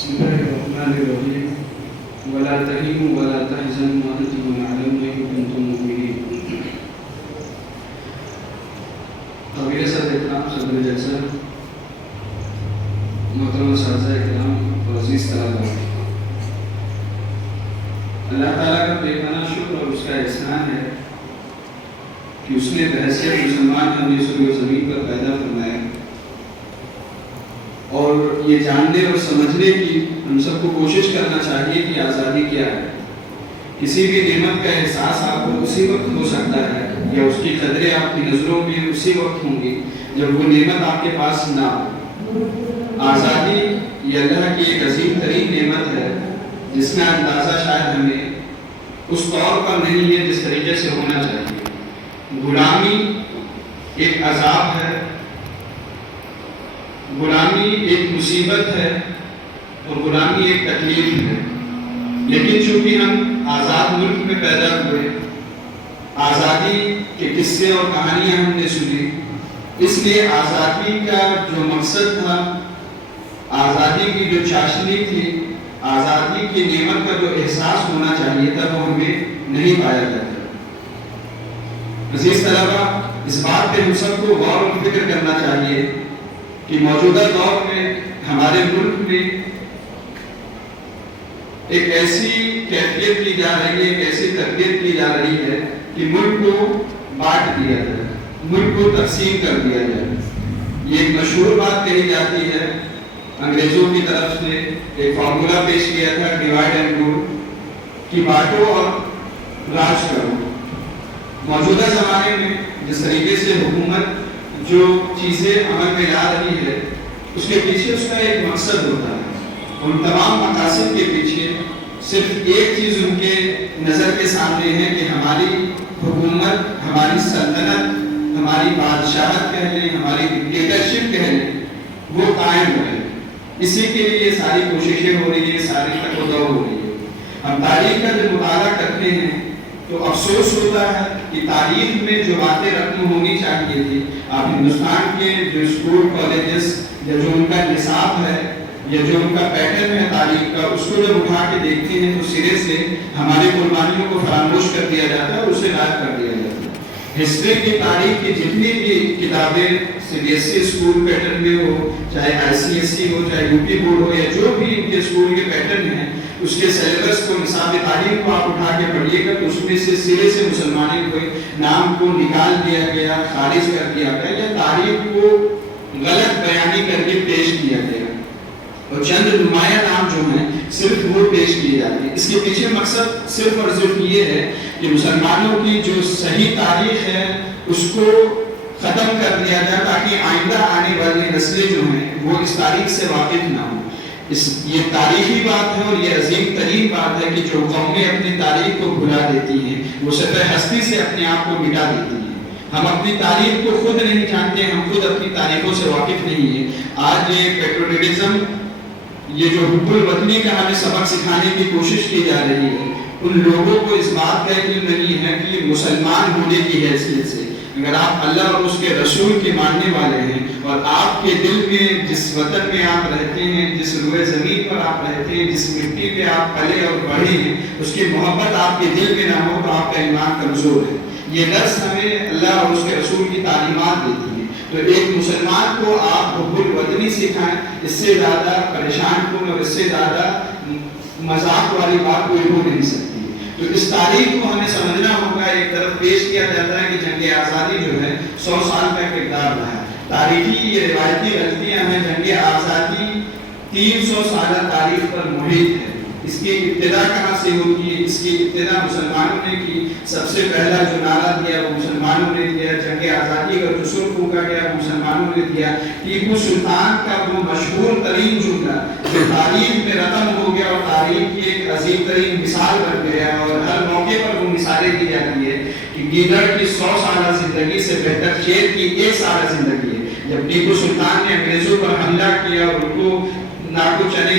بسم الله الرحمن الرحيم ولا تهنوا ولا تحزنوا وأنتم الأعلون إن كنتم مؤمنين. قبیلہ صدر اکرام صدر جلسہ محترم اساتذہ اکرام اور عزیز طلباء، اللہ تعالیٰ کا بے پناہ شکر اور اس کا احسان ہے کہ اس نے بحیثیت مسلمان ہمیں سر زمین پر پیدا فرمایا اور یہ جاننے اور سمجھنے کی ہم سب کو کوشش کرنا چاہیے کہ آزادی کیا ہے. کسی بھی نعمت کا احساس آپ کو اسی وقت ہو سکتا ہے یا اس کی قدریں آپ کی نظروں میں اسی وقت ہوں گی جب وہ نعمت آپ کے پاس نہ ہو. آزادی یہ اللہ کی ایک عظیم ترین نعمت ہے جس کا اندازہ شاید ہمیں اس طور پر نہیں ہے جس طریقے سے ہونا چاہیے. غلامی ایک عذاب ہے، غلامی ایک مصیبت ہے اور غلامی ایک تکلیف ہے. لیکن چونکہ ہم آزاد ملک میں پیدا ہوئے، آزادی کے قصے اور کہانیاں ہم نے سنی، اس لیے آزادی کا جو مقصد تھا، آزادی کی جو چاشنی تھی، آزادی کی نعمت کا جو احساس ہونا چاہیے تھا وہ ہمیں نہیں پایا جاتا. عزیز طلباء، اس بات پہ ہم سب کو غور و فکر کرنا چاہیے کہ موجودہ دور میں ہمارے ملک میں ایک ایسی کیفیت کی جا رہی ہے، ایک ایسی تربیت کی جا رہی ہے کہ ملک کو بانٹ دیا جائے، ملک کو تقسیم کر دیا جائے. یہ ایک مشہور بات کہی جاتی ہے، انگریزوں کی طرف سے ایک فارمولا پیش کیا تھا ڈیوائڈ اینڈ رول، کہ بانٹو اور راج کرو. موجودہ زمانے میں جس طریقے سے حکومت جو چیزیں عمل میں لا رہی ہے اس کے پیچھے اس کا ایک مقصد ہوتا ہے. ان تمام مقاصد کے پیچھے صرف ایک چیز ان کے نظر کے سامنے ہے کہ ہماری حکومت، ہماری سلطنت، ہماری بادشاہت کہہ لیں، ہماری ڈکٹیٹرشپ کہہ لیں، وہ قائم رہے. اسی کے لیے یہ ساری کوششیں ہو رہی ہیں، ساری تک و دو ہو رہی ہے. ہم تاریخ کا جب مطالعہ کرتے ہیں تو افسوس ہوتا ہے کہ تاریخ میں جو باتیں رقم ہونی چاہیے تھی، آپ ہندوستان کے جو اسکول کالجز یا جو ان کا نصاب ہے یا جو ان کا پیٹرن ہے تاریخ کا، اس کو جب اٹھا کے دیکھتے ہیں تو سرے سے ہماری قربانیوں کو فراموش کر دیا جاتا ہے اور اسے غائب کر دیا جاتا ہے. ہسٹری کی تاریخ کی جتنی بھی کتابیں C B S E school pattern میں ہو، چاہے آئی سی ایس سی ہو، چاہے یو پی بورڈ ہو، یا جو بھی ان کے اسکول کے پیٹرن ہیں، اس کے سیلیبس کو، نصاب تعلیم کو آپ اٹھا کے پڑھیے گا تو اس میں سے سرے سے مسلمانوں کے نام کو نکال دیا گیا، خارج کر دیا گیا یا تاریخ کو غلط بیانی کر کے پیش کیا گیا اور چند نمایاں نام جو ہیں صرف وہ پیش کیے جاتے ہیں. اس کے پیچھے مقصد صرف اور صرف یہ ہے کہ مسلمانوں کی جو صحیح تاریخ ہے اس کو ختم کر دیا جائے تاکہ آئندہ آنے والی نسلیں جو ہیں وہ اس تاریخ سے واقف نہ ہوں. یہ تاریخی بات ہے اور یہ عظیم ترین بات ہے کہ جو قومیں اپنی تاریخ کو بھلا دیتی ہیں وہ سطح ہستی سے اپنے آپ کو مٹا دیتی ہیں. ہم اپنی تاریخ کو خود نہیں جانتے، ہم خود اپنی تاریخوں سے واقف نہیں ہیں. آج یہ پیٹریوٹزم، یہ جو حب الوطنی کا ہمیں سبق سکھانے کی کوشش کی جا رہی ہے، ان لوگوں کو اس بات کا علم نہیں ہے کہ مسلمان ہونے کی حیثیت سے اگر آپ اللہ اور اس کے رسول کے ماننے والے ہیں اور آپ کے دل میں جس وطن میں آپ رہتے ہیں، جس روئے زمین پر آپ رہتے ہیں، جس مٹی پہ آپ پلے اور بڑھے ہیں، اس کی محبت آپ کے دل میں نہ ہو تو آپ کا ایمان کمزور ہے. یہ درس ہمیں اللہ اور اس کے رسول کی تعلیمات دیتی ہے. تو ایک مسلمان کو آپ حب الوطنی سکھائیں، اس سے زیادہ پریشان کن اور اس سے زیادہ مذاق والی بات کوئی ہو نہیں سکتی. تو اس تاریخ کو ہمیں سمجھنا ہوگا. ایک طرف پیش کیا جاتا ہے کہ جنگ آزادی جو ہے 100 سال کا کردار رہا ہے. تاریخی یہ روایتی غلطیاں ہیں. جنگ آزادی 300 سالہ تاریخ پر محیط ہے. اس کی ابتدا کہاں سے ہوتی ہے؟ اس کی ابتدا مسلمانوں نے کی. سب سے پہلا جو نعرہ دیا وہ مسلمانوں نے دیا. جنگ آزادی کا جو سر پھونکا گیا وہ مسلمانوں نے دیا. ٹیپو سلطان کا وہ مشہور ترین جملہ جو تاریخ میں رقم ہو گیا اور تاریخ کی ایک عظیم ترین مثال بن گیا اور ہر موقع پر وہ مثالیں دی جاتی ہے کہ گیدڑ کی 100 سالہ زندگی سے بہتر شیر کی 1 سالہ زندگی ہے. جب ٹیپو سلطان نے انگریزوں پر حملہ کیا اور ان کو ناکو چنے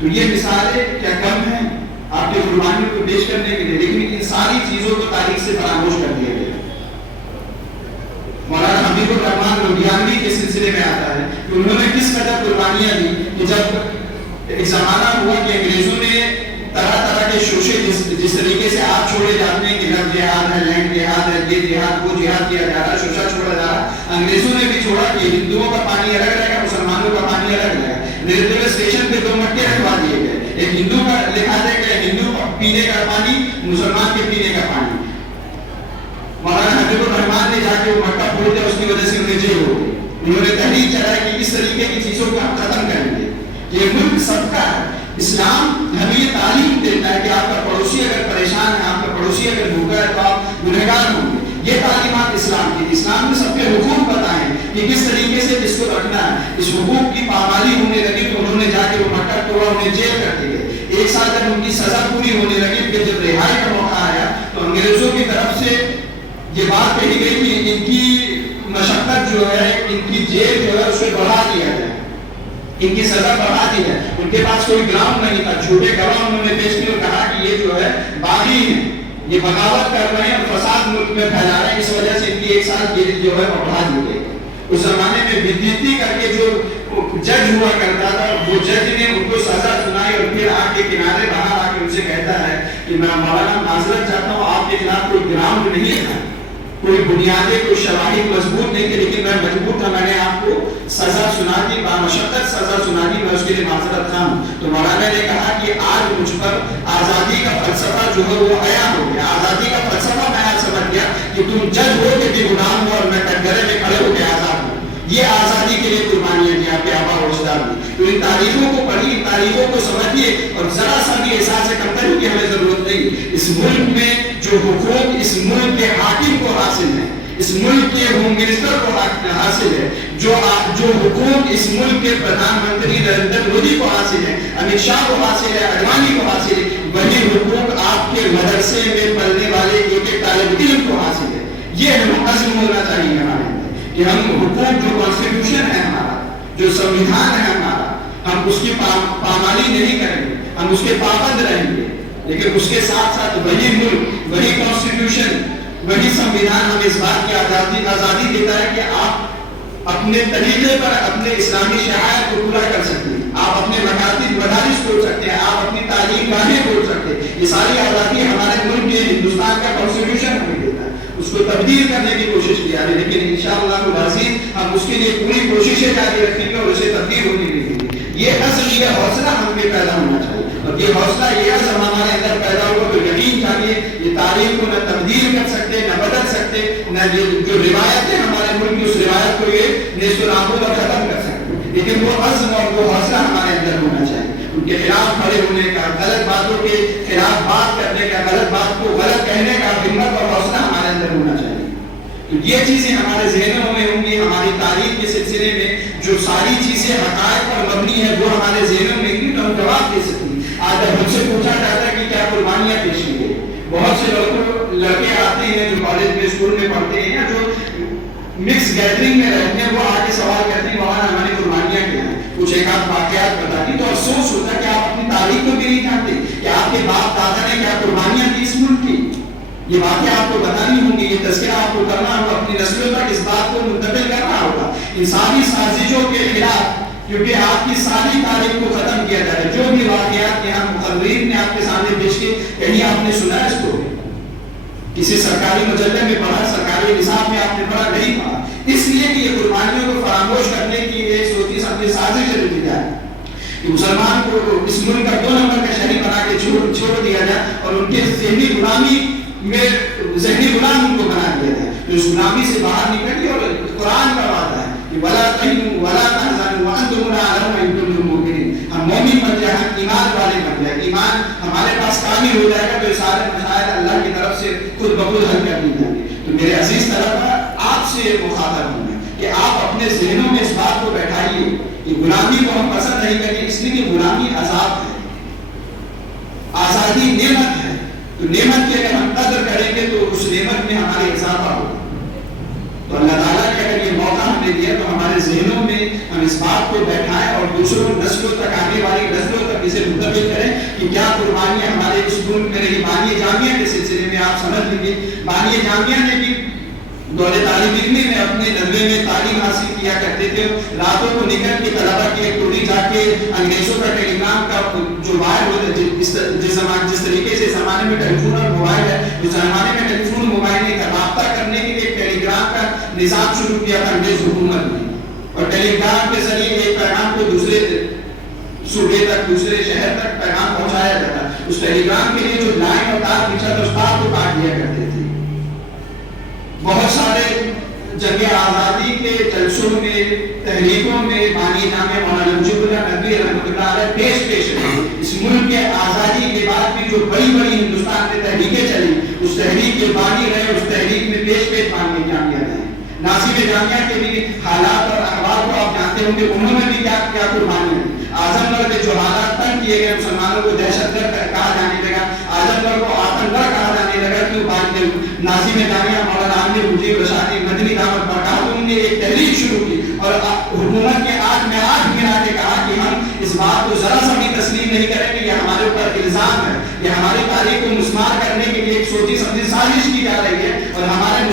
تو یہ مثالیں کیا کم ہیں آپ کی قربانیوں کو پیش کرنے کے لیے؟ لیکن ان ساری چیزوں کو تاریخ سے فراموش کر دیا گیا۔ مولانا حبیب الرحمان لدھیانوی کے سلسلے میں آتا ہے کہ انہوں نے کس قدر قربانیاں دی کہ جب ایک زمانہ ہوا کہ انگریزوں نے طرح طرح کے شوشے جس طریقے سے آپ چھوڑے جاتے ہیں کہ لفظ جہاد ہے، لینڈ جہاد ہے، یہ جہاد وہ جہاد کیا جا رہا ہے، شوشہ چھوڑا جا رہا ہے، انگریزوں نے بھی چھوڑا کہ ہندوؤں کا پانی الگ رہے گا، مسلمانوں کا پانی الگ رہے گا۔ ریلوے اسٹیشن پہ 2 مٹکے رکھوا دیے گئے، ایک ہندو کا لکھا دے گا ہندو پینے کا پانی، مسلمان کے پینے کا پانی۔ مولانا حبیب الرحمان نے جا کے وہ مٹکا پھوڑ دیا، اس کی وجہ سے انہیں جیل ہو گئی۔ انہوں نے تحریک چلائی کہ اس طریقے کی چیزوں کو ہم ختم کریں گے، یہ ملک سب کا ہے۔ اسلام ہمیں یہ تعلیم دیتا ہے کہ آپ کا پڑوسی اگر پریشان ہے، آپ کا پڑوسی اگر بھوکا ہے تو آپ گنہگار ہوں گے۔ یہ تعلیمات اسلام کی، اسلام نے سب کے حقوق بتائے کہ کس طریقے سے اس کو رکھنا ہے۔ اس حقوق کی پامالی ہونے لگی تو انہوں نے جا کے وہ مٹکا توڑا، انہیں جیل کر دیے۔ 1 سال جب ان کی سزا پوری ہونے لگی، پھر جب رہائی کا موقع آیا تو انگریزوں کی طرف سے یہ بات کہی گئی کہ ان کی مشقت جو ہے، ان کی جیل جو ہے اس کو بڑھا دیا جائے، ان کی سزا بڑھا دی ہے۔ ان کے پاس کوئی گراؤنڈ نہیں تھا، جھوٹے گواہ انہوں نے پیش کیے اور کہا کہ یہ جو ہے باغی ہیں، یہ بغاوت کر رہے ہیں اور فساد ملک میں پھیلا رہے ہیں، اس وجہ سے ان کی 1 سال جیل جو ہے وہ بڑھا دی گئی۔ اس زمانے میں بدعتی کر کے جو جج ہوا کرتا تھا، وہ جج نے ان کو سزا سنائی اور پھر آگ کے کنارے باہر آ کے ان سے کہتا ہے کہ میں مولانا معذرت چاہتا ہوں، آپ کے خلاف کوئی گراؤنڈ نہیں تھا، کوئی بنیادیں، کوئی شواہد مضبوط نہیں تھے، لیکن میں مجبور تھا، میں نے آپ کو سزا سنا دی، بامشقت سزا سنا دی، میں اس کے لیے معذرت خواہ ہوں۔ تو مولانا نے کہا کہ آج مجھ پر آزادی کا فلسفہ جو ہے وہ عیا ہو گیا، آزادی کا فلسفہ میں آج سمجھ گیا کہ تم جج ہو کے بھی غلام ہو اور میں کٹگرے میں کھڑے ہو کے آزاد ہوں۔ یہ آزادی کے لیے قربانیاں دی آپ کے آبا و اجداد نے۔ تو ان تاریخوں کو پڑھیے، ان تاریخوں کو سمجھیے اور ذرا سا بھی احساس کمتری کی ہمیں ضرورت نہیں۔ اس ملک میں جو حقوق اس ملک کے حاکم کو حاصل ہے، اس ملک کے ہوم منسٹر کو حاصل ہے، جو حقوق اس ملک کے پردھان منتری نریندر مودی کو حاصل ہے، امت شاہ کو حاصل ہے، اڈوانی کو حاصل ہے، وہی حقوق آپ کے مدرسے میں پڑھنے والے ایک طالب علم کو حاصل ہے۔ یہ ہمیں عزم ہونا چاہیے ہمارے اندر کہ ہم حقوق جو کانسٹیٹیوشن ہے ہمارا، جو سنویدھان ہے ہمارا، ہم اس کی پامالی نہیں کریں گے، ہم اس کے پابند رہیں گے، لیکن اس کے ساتھ ساتھ وہی ملک، وہی کانسٹیٹیوشن، وہی سنویدھان ہمیں اس بات کی آزادی دیتا ہے کہ آپ اپنے طریقے پر اپنے اسلامی شعائر کو پورا کر سکتے ہیں، آپ اپنے مکاتب مدارس کھول سکتے ہیں، آپ اپنی تعلیم گاہیں کھول سکتے ہیں۔ یہ ساری آزادی ہمارے ملک کے ہندوستان کا کانسٹیٹیوشن ہمیں دیتا ہے۔ اس کو تبدیل کرنے کی کوشش کی جا رہی ہے، لیکن انشاءاللہ العزیز ہم اس کے لیے پوری کوششیں جاری رکھیں گے اور اسے تبدیل ہونے دیں گے۔ یہ عزم، یہ حوصلہ ہم میں پیدا ہونا چاہیے، اور یہ حوصلہ، یہ عزم ہمارے اندر پیدا ہوا تو یقین جانیے یہ تاریخ کو نہ تبدیل کر سکتے، نہ بدل سکتے، نہ یہ جو روایت ہے ہمارے ملک کی اس روایت کو یہ نیست و نابود اور ختم کر سکتے، لیکن وہ عزم اور وہ حوصلہ ہمارے اندر ہونا چاہیے۔ ان کے خلاف کھڑے ہونے کا، غلط باتوں کے خلاف بات کرنے کا، غلط بات کو غلط کہنے کا ہمت اور حوصلہ ہمارے اندر ہونا چاہیے۔ تو یہ چیزیں ہمارے ذہنوں میں ہوں گی، ہماری تاریخ کے سلسلے میں جو ساری چیزیں حقائق پر مبنی ہیں وہ ہمارے ذہنوں میں ہوں، تو ہم جواب دے سکتے ہیں۔ آج جب ہم سے پوچھا جاتا ہے کہ کیا قربانیاں پیش کی گئی، بہت سے لڑکے آتے ہیں جو کالج میں، اسکول میں پڑھتے ہیں یا جو مکس گیدرنگ میں رہتے ہیں، وہ آ کے سوال کرتے ہیں وہاں ہماری قربانیاں کیا ہیں، کچھ ایک آدھ واقعات بتا دی، تو افسوس ہوتا ہے کہ آپ اپنی تاریخ کو بھی نہیں جانتے کہ آپ کے باپ دادا نے کیا قربانیاں دی اس ملک کی۔ یہ باتیں آپ کو بتانی ہوں گی، یہ تذکرہ آپ کو کرنا ہوگا، اپنی نسلوں تک اس بات کو منتقل کرنا ہوگا، انسانی سازشوں کے خلاف، کیونکہ آپ کی ساری تاریخ کو ختم کیا جائے۔ جو بھی واقعات یہاں مخبرین نے آپ کے سامنے پیش کیے، کہیں آپ نے سنا اس کو، کسی سرکاری مجلے میں پڑھا، سرکاری نصاب میں آپ نے پڑھا، نہیں پڑھا، اس لیے کہ یہ قربانیوں کو فراموش کرنے کی ایک سوچی سمجھی سازش چلی جائے کہ مسلمان کو اس ملک کا 2 نمبر کا شہری بنا کے چھوڑ دیا جائے اور ان کے ذہنی غلامی میں ذہنی غلام ان کو بنا دیا جائے۔ تو اس غلامی سے باہر نکلیے، اور قرآن کا وعدہ ہے کہ وَلَا تَهِنُوا وَلَا تَحْزَنُوا وَأَنْتُمُ الْأَعْلَوْنَ إِن كُنتُم مُؤْمِنِينَ۔ ہم مومن بن جائیں، ہم ایمان والے بن جائیں، ایمان ہمارے پاس کامل ہو جائے گا تو یہ سارے مسائل اللہ کی طرف سے خود بخود حل کر دی جائیں گے۔ تو میرے عزیز طلبہ، آپ سے مخاطب ہوں میں کہ آپ اپنے ذہنوں میں اس بات کو بیٹھائیے کہ غلامی کو ہم پسند نہیں کریں، اس لیے کہ غلامی عذاب ہے، آزادی نعمت ہے۔ تو نعمت کی اگر ہم قدر کریں گے تو اس نعمت میں ہمارے اضافہ ہوگا۔ تو اللہ تعالیٰ نے اگر یہ موقع ہمیں دیا تو ہمارے ذہنوں میں ہم اس بات کو بیٹھائیں اور دوسروں نسلوں تک، آنے والی نسلوں تک سختی سے منتقل کریں کہ کیا قربانیاں ہمارے اس ملک میں رہی. بانی جامعہ کے سلسلے میں آپ سمجھ لیجیے, بانی جامعہ نے بھی دور طالب علمی میں اپنے ندوے میں تعلیم حاصل کیا کرتے تھے. راتوں کو نکل کے طلبا کی ایک ٹولی جا کے انگریزوں کا ٹیلی گرام کا جو وائر ہوتا ہے, جس طریقے سے زمانے میں ٹیلی فون اور موبائل ہے, اس زمانے میں ٹیلی فون موبائل نے رابطہ کرنے کے لیے ٹیلی گرام کا نظام شروع کیا تھا انگریز حکومت نے, اور ٹیلی گرام کے ذریعے ایک پیغام کو دوسرے صوبے تک, دوسرے شہر تک پیغام پہنچایا جاتا. اس ٹیلی گرام کے لیے جو لائن اور تار پیچھا تھا اس تار کو کاٹ دیا کرتے تھے. بہت سارے جنگ آزادی کے جلسوں میں, تحریکوں میں بانی جامعہ مولانا مجیب اللہ نقوی رحمۃ اللہ علیہ پیش رہے. اس ملک کے آزادی کے بعد بھی جو بڑی بڑی ہندوستان میں تحریکیں چلی, اس تحریک کے بانی رہے, اس تحریک میں پیش بانی جامعہ رہے. ناصر جامعہ کے بھی حالات اور احوال کو آپ جانتے ہوں گے, انہوں نے بھی کیا قربانی دی. اعظم گڑھ کے جو حالات تنگ کیے گئے, مسلمانوں کو دہشت گرد کہا جانے لگا, اعظم گڑھ کو آتنک گڑھ کہا جانے لگا, کیوں بات ناظم جامعہ مولانا عامر مجیب رشادی مدنی دعوت برکاتہ نے ایک تحریک شروع کی, اور حکومت کے آنکھ میں آنکھ ملا کے کہا کہ ہم اس بات کو ذرا سا بھی تسلیم نہیں کریں گے, یہ ہمارے اوپر الزام ہے, یہ ہماری تاریخ کو مسمار کرنے کے لیے ایک سوچی سمجھی سازش کی جا رہی ہے, اور ہمارے